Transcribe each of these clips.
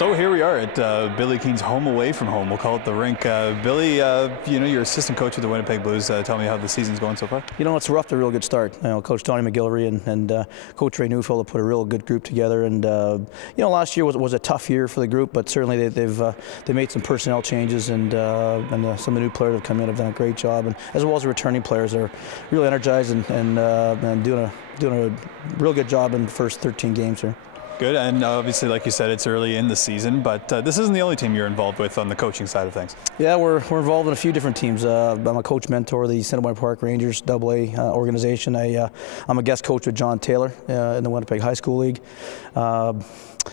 So here we are at Billy Keane's home away from home. We'll call it the rink. Billy, you know, you're assistant coach with the Winnipeg Blues. Tell me how the season's going so far. You know, it's rough to a real good start. You know, Coach Tony McGillivray and Coach Ray Neufeld have put a real good group together. And you know, last year was a tough year for the group, but certainly they've made some personnel changes, and some of the new players have come in, have done a great job, and as well as the returning players are really energized and doing a real good job in the first 13 games here. Good, and obviously, like you said, it's early in the season, but this isn't the only team you're involved with on the coaching side of things. Yeah, we're involved in a few different teams. I'm a coach mentor of the Centerpoint Park Rangers AA organization. I'm a guest coach with John Taylor in the Winnipeg High School League.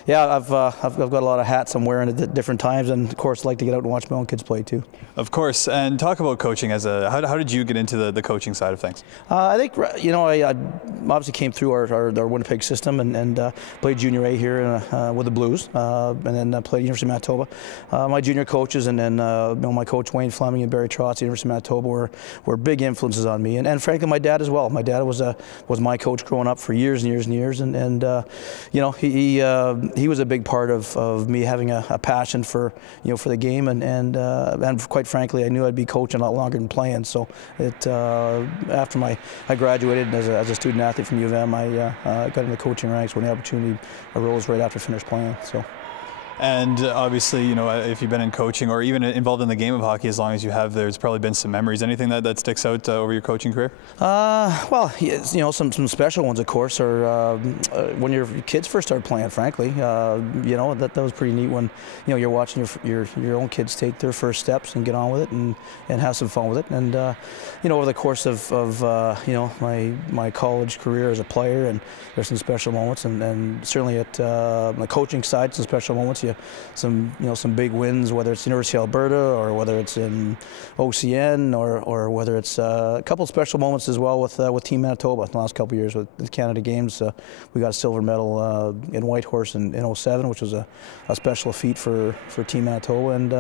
Yeah, I've got a lot of hats I'm wearing at different times, and of course, I like to get out and watch my own kids play too. Of course, and talk about coaching as how did you get into the coaching side of things? I think, you know, I obviously came through our Winnipeg system and played junior A here with the Blues, and then played at University of Manitoba. My junior coaches and then you know, my coach Wayne Fleming and Barry Trotz at University of Manitoba were big influences on me, and frankly my dad as well. My dad was my coach growing up for years and years and years, and you know, he was a big part of me having a passion for, you know, for the game, and quite frankly I knew I'd be coaching a lot longer than playing. So after I graduated as a student athlete from U of M, I got into the coaching ranks when the opportunity arose right after I finished playing. So. And obviously, you know, if you've been in coaching or even involved in the game of hockey as long as you have, there's probably been some memories. Anything that sticks out over your coaching career? Well, you know, some special ones, of course, are when your kids first started playing. Frankly, you know, that was pretty neat when, you know, you're watching your own kids take their first steps and get on with it and have some fun with it. And you know, over the course of you know, my college career as a player, and there's some special moments, and certainly at the coaching side, some special moments. Some big wins, whether it's University of Alberta or whether it's in OCN or whether it's a couple of special moments as well with Team Manitoba in the last couple of years with the Canada Games. We got a silver medal in Whitehorse in 07, which was a special feat for Team Manitoba, and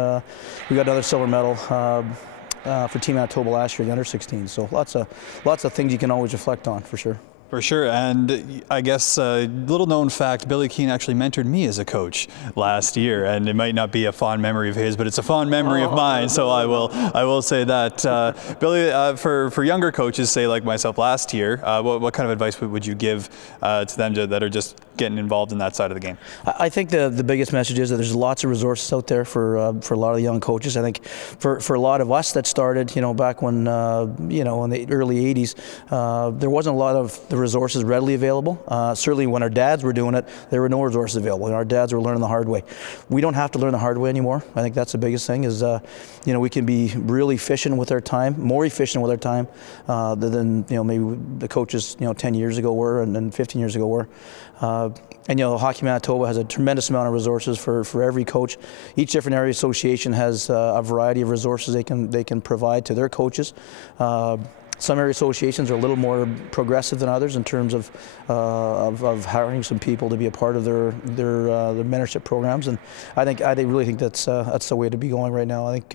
we got another silver medal for Team Manitoba last year, the under-16. So lots of things you can always reflect on, for sure. For sure, and I guess a little known fact, Billy Keane actually mentored me as a coach last year, and it might not be a fond memory of his, but it's a fond memory of mine, so I will say that. Billy, for younger coaches, say like myself last year, what kind of advice would you give to them that are just getting involved in that side of the game? I think the biggest message is that there's lots of resources out there for a lot of the young coaches. I think for a lot of us that started, you know, back when you know, in the early 80s, there wasn't a lot of the resources readily available. Certainly when our dads were doing it, there were no resources available, and our dads were learning the hard way. We don't have to learn the hard way anymore. I think that's the biggest thing, is you know, we can be really efficient with our time, more efficient with our time than, you know, maybe the coaches, you know, 10 years ago were, and then 15 years ago were. And you know, Hockey Manitoba has a tremendous amount of resources for every coach. Each different area association has a variety of resources they can provide to their coaches. Some area associations are a little more progressive than others in terms of hiring some people to be a part of their mentorship programs, and I really think that's the way to be going right now. I think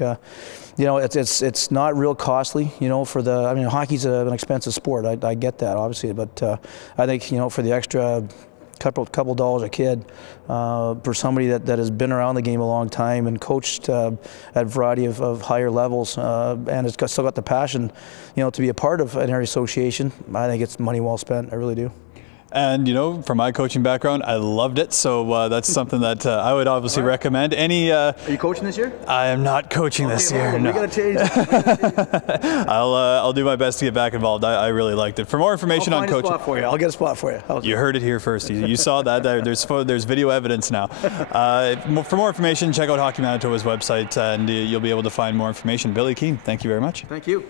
you know, it's not real costly, you know, I mean, hockey's an expensive sport. I get that, obviously, but I think, you know, for the extra couple dollars a kid, for somebody that has been around the game a long time and coached at a variety of higher levels, and has still got the passion, you know, to be a part of an area association, I think it's money well spent. I really do. And you know, from my coaching background, I loved it. So that's something that I would obviously recommend. Are you coaching this year? I am not coaching this year. No. We're gonna change. I'll do my best to get back involved. I really liked it. For more information on coaching, I'll get a spot for you. You heard it here first. You saw that. There's video evidence now. For more information, check out Hockey Manitoba's website, and you'll be able to find more information. Billy Keane, thank you very much. Thank you.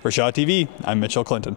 For Shaw TV, I'm Mitchell Clinton.